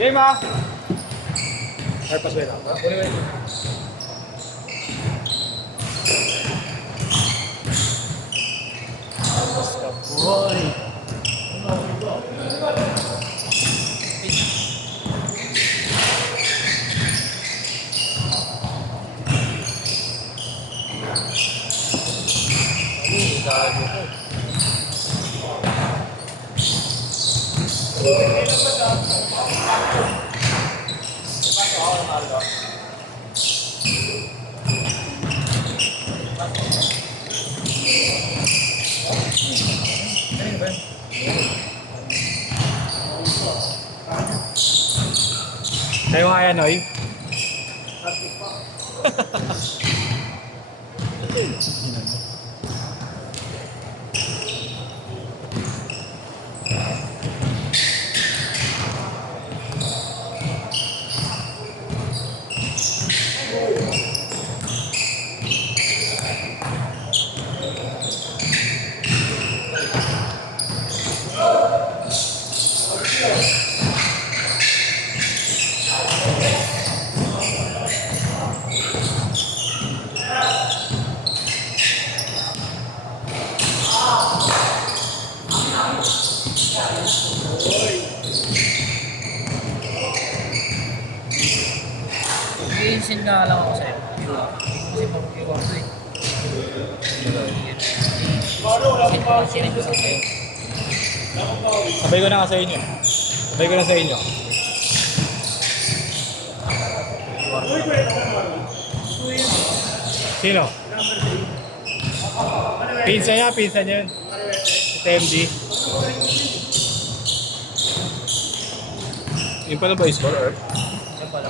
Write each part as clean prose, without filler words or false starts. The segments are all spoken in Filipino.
Game ah! Airpass ba yun? Boy! Tayo nga yan, oy. I-send na lang ako sa'yo. Kasi mag-iwan ko eh. Send ko sa'yo. Sabay ko na nga sa inyo. Sabay ko na sa inyo. Sino? Pinsa niya yun. Ito MD. Yung pala ba score or? Yan pala.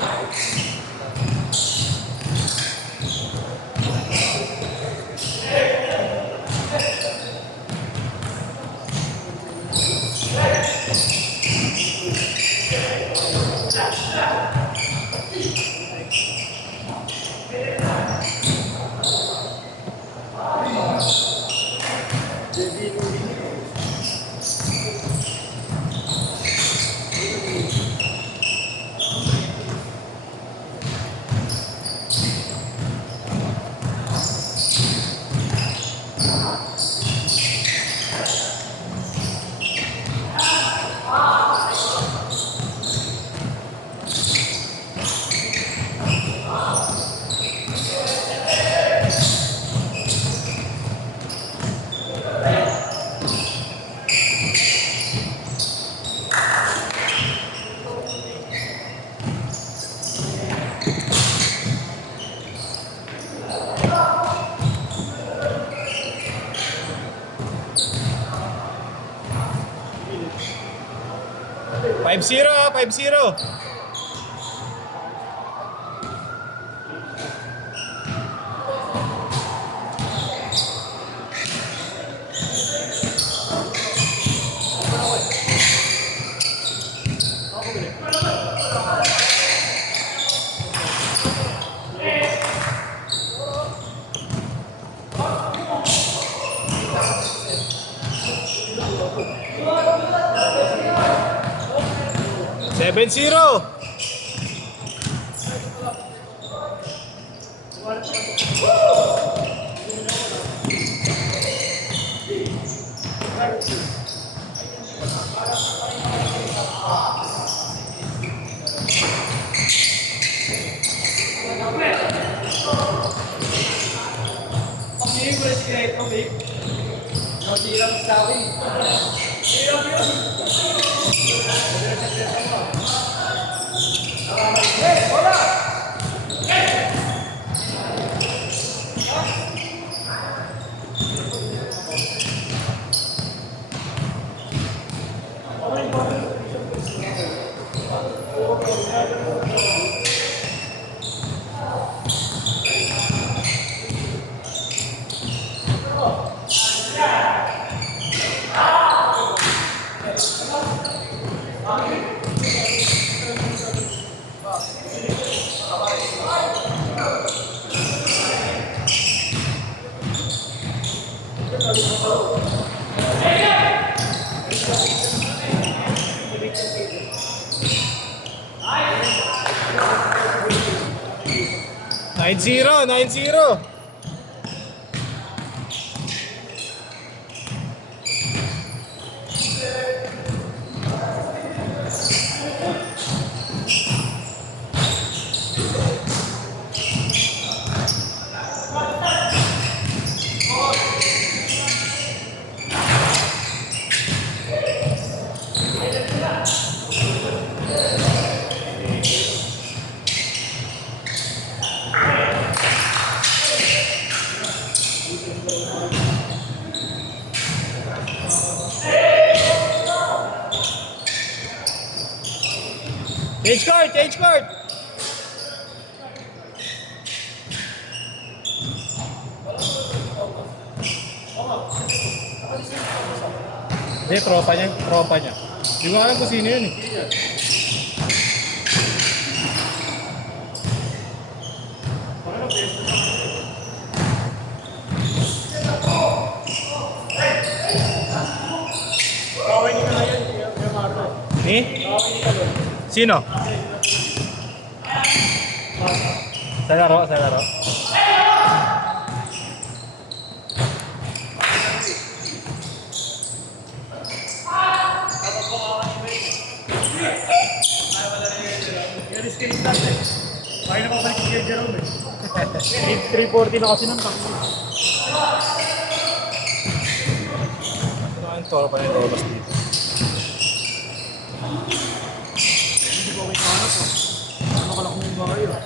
Five zero, 5-0. Seven zero. 9-0, 9-0. Change card, change card. Hindi, tropa niya, tropa niya. Hindi ko alam kung sino yun eh. Eh? Sino? Sa laro, sa laro. Kaya na mabalik si Jerome eh. 340 na kasi nung takbo. Ano ang toro pa nito oras dito? Hindi ko kailangan po. Ano ka lang kung yung bahay oh.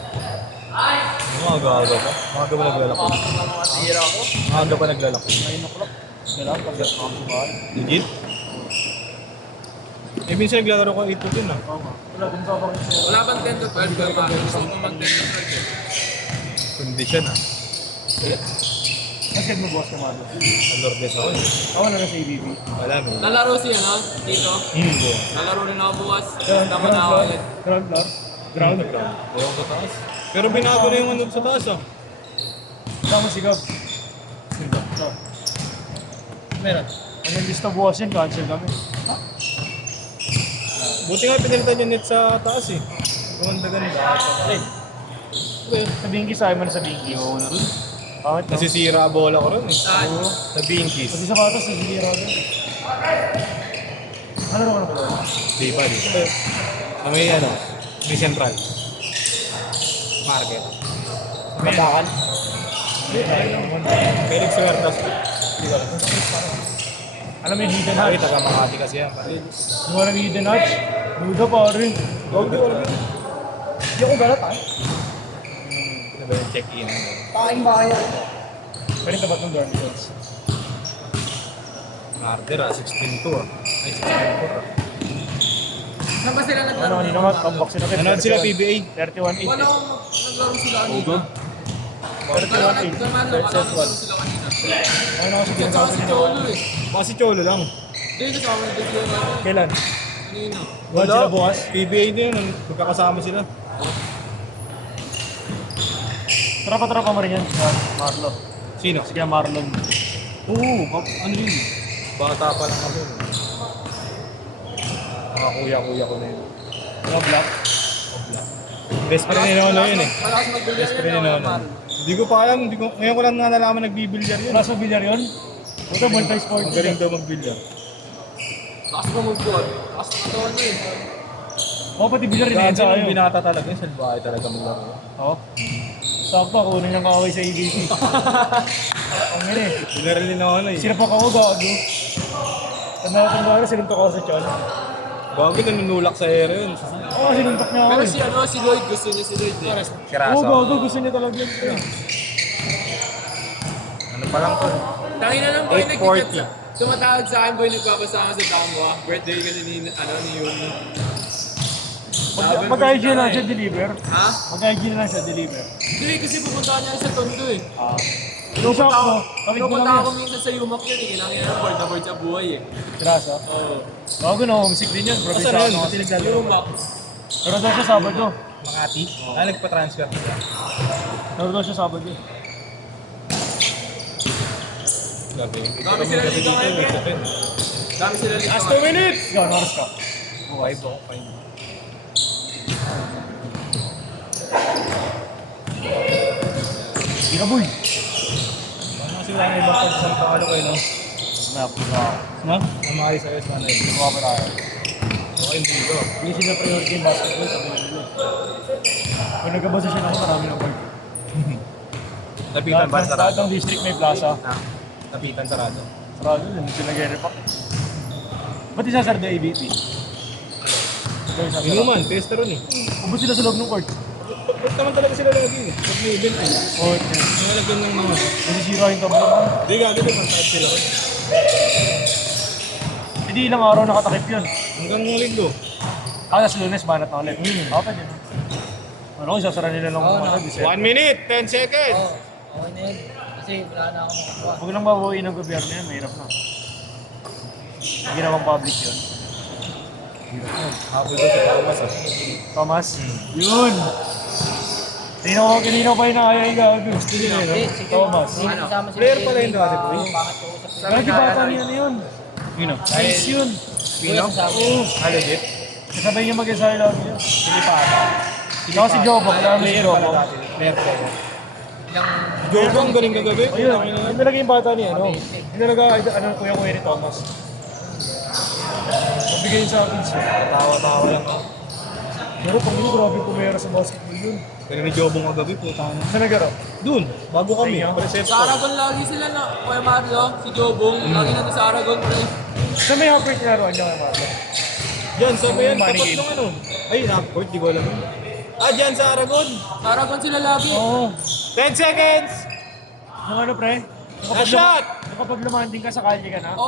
Mga gaga pa? Mga gaga naglalako. Nakatira ako. Mga gaga pa naglalako. 9 o'clock. Galang pag ako sa bahay. Legit? Eh, minsan naglalaro ko 8 to 10 ah. Oo nga. Wala din pa bakit siya. Wala bang 10 to 12 ka ba? Gusto ko mag 10 to 12 eh. Condition ah. Mas kag magbuwas ka malo. Ang Lourdes ako eh. Ako na sa ABB. Wala mo. Lalaro siya, no? Dito. Lalaro rin ako bukas. Tama na ako ulit. Ground floor. Ground. Ewan ko sa taas. Pero binago na yung ano sa taas ah. Tama sigap. So. Meron. Ang lista buwas yan, cancel kami. Buti nga pinilitan yung net sa taas eh. Gumanda ganda. Ay. Sa Binky, sa man sa Binky. Oo na rin. Bakit no? Nasisira bola ko rin eh. Saan? Sa Binkies. Pati sa patas, nasisira rin. Ano naman ako doon? Di ba, di ba? May ano, may central. Market. Matakan? Felix Huertas. Di ba? Alam mo yung hidden Ay, hatch? taga Makati kasi yan. Yung alam yung hidden hatch? Duda pa rin. Huwag di wala. Hindi ako galat ah. Ano ba yung check-in? Paking bayan. Pwede tapat ng dorm goods. Marder ah, 16-2 ah. Ay, 16-4 ah. Saan ba sila Ano naglaro? kanina mas comeback sila kay Nanood sila PBA. 31-8. Wala akong naglaro sila kanina. Wala 31-8. naglaro sila kanina. Ano kasi Diyan sa ginagawa si nila? Cholo eh. Baka si Cholo lang. Hindi, kasama na din sila kanina. Kailan? Kanina. Buwan sila bukas? PBA din yun. Magkakasama sila. Tropa-tropa mo rin yan. Marlon. Sino? Sige, Marlon. Oo, ano yun? Bata pa lang kami. Mga kuya-kuya ko na yun. Mga black. Best friend ni Nono yun eh. Malakas magbilyar Best friend ni yan. Nono. Hindi ko pa alam, ngayon ko lang nalaman nagbibilyar yun. Wala sa bilyar yun? Ito, multi-sport. Ang galing daw magbilyar. Lakas mo mag-goal. Lakas mo katawan mo eh. Oo, pati bilyar rin yan Kasi sa nung kayo. binata talaga yun, salbahay talaga maglaro. Oo. Sakto, kunin lang kakaway sa EBC. Ang yun eh. Binaril ni Nono eh. Sino pa kawo, gago? Tanda na, sinuntok ako sa tiyan. Bago nanunulak sa ere yun. Oo, sinuntok niya ako Pero eh. si Lloyd, gusto niya si Lloyd eh. Oo, gago, gusto niya talaga yun. Ano pa lang to? Tangina lang boy, 840. nagtikat sa... Tumatawag sa akin boy, nagpapasama sa Damwa. Birthday kasi ni, ni Yumi. Mag-IG lang siya deliver. Ha? Mag-IG lang siya deliver. Hindi, kasi pupunta niya sa Tondo eh. Yung shop mo, kapit mo Pinupunta lang ako yan. minsan sa Yumak yun eh. Kailangan na board na board sa buhay eh. Grasa. Oo. Gago na, homesick din yan. Asa Probinsya na yun? ako. Kasi naglalaro. Yumak. Pero daw siya Sabado. Makati? Ah, nagpa-transfer. Pero daw siya Sabado. Gabi. Dami sila dito ngayon eh. Dami sila dito Last 2 ngayon. minutes! Ikaw, ano oras ka? 5 ako, 5. Giraboy. Ano kasi wala na ibang pag sa pangalo kayo, no? No? Namahali sa'yo sa nanay. Gumawa pa tayo. Okay, hindi ko. Hindi sila priority yung basketball sa kanila. Kung nagkabasa siya ako, marami ng ball. Napitan ba sa Lahat sarado? ng district may plaza. Napitan sarado. Sarado yun, hindi nag-repack. Ba't isasarado ABP? Yun naman, pesta ron eh. Ubus sila sa loob ng court. Ba't naman talaga sila lagi eh. Pag may event eh. Court. Nalagyan ng mga... Nasisira yung tablo man. Hindi gagawin, pantahad sila ron. Hindi ilang araw nakatakip yun. Hanggang linggo. Sa Lunes, banat na ulit. Okay din. Ano kung isasara nila lang mga December. 1 minute, 10 seconds! Okay na yun. Kasi wala na akong makuha. Huwag lang babawiin ng gobyerno yan, mahirap na. Hindi ginawang public yun. Habol ko sa Thomas ah. Thomas? Yun! Kanina pa yung nakayay gago. Hindi, si Thomas. Hindi kasama si Player pala yun dati, boy. Bakit ko usap Kaya di bata niya na yun. Yun o. Nice yun. Pino? Oo. Ah, legit? Kasabay niya mag-isay lagi yun. Pilipata. Ikaw si Jobok. Alam mo si Player pala Jobok. dati. Player pala. Ilang Jobong, galing kagabi. Ayun, yun talaga yung bata niya, no? Yun talaga, kuya ni Thomas. Pabigay yun sa akin siya. Tawa-tawa lang. Pero pag yun, grabe pumera sa basketball yun. Galing ni Jobong kagabi, puta na. Saan nagaro? Dun, bago kami. Sa inyo? Preceptor. Sa Aragon lagi sila na, Kuya Mario, si Jobong, lagi na sa Aragon, pre. Saan may half-break nilaruan niya kay Marlo? Diyan, sa yan, Money tapat game. nung ano. Ay, na-court, di ko alam yun. Ah, diyan sa Aragon. Sa Aragon sila lagi. Oo. 10 seconds! Ang ano pre? A shot! Kapag lumanding ka sa kalye ka na,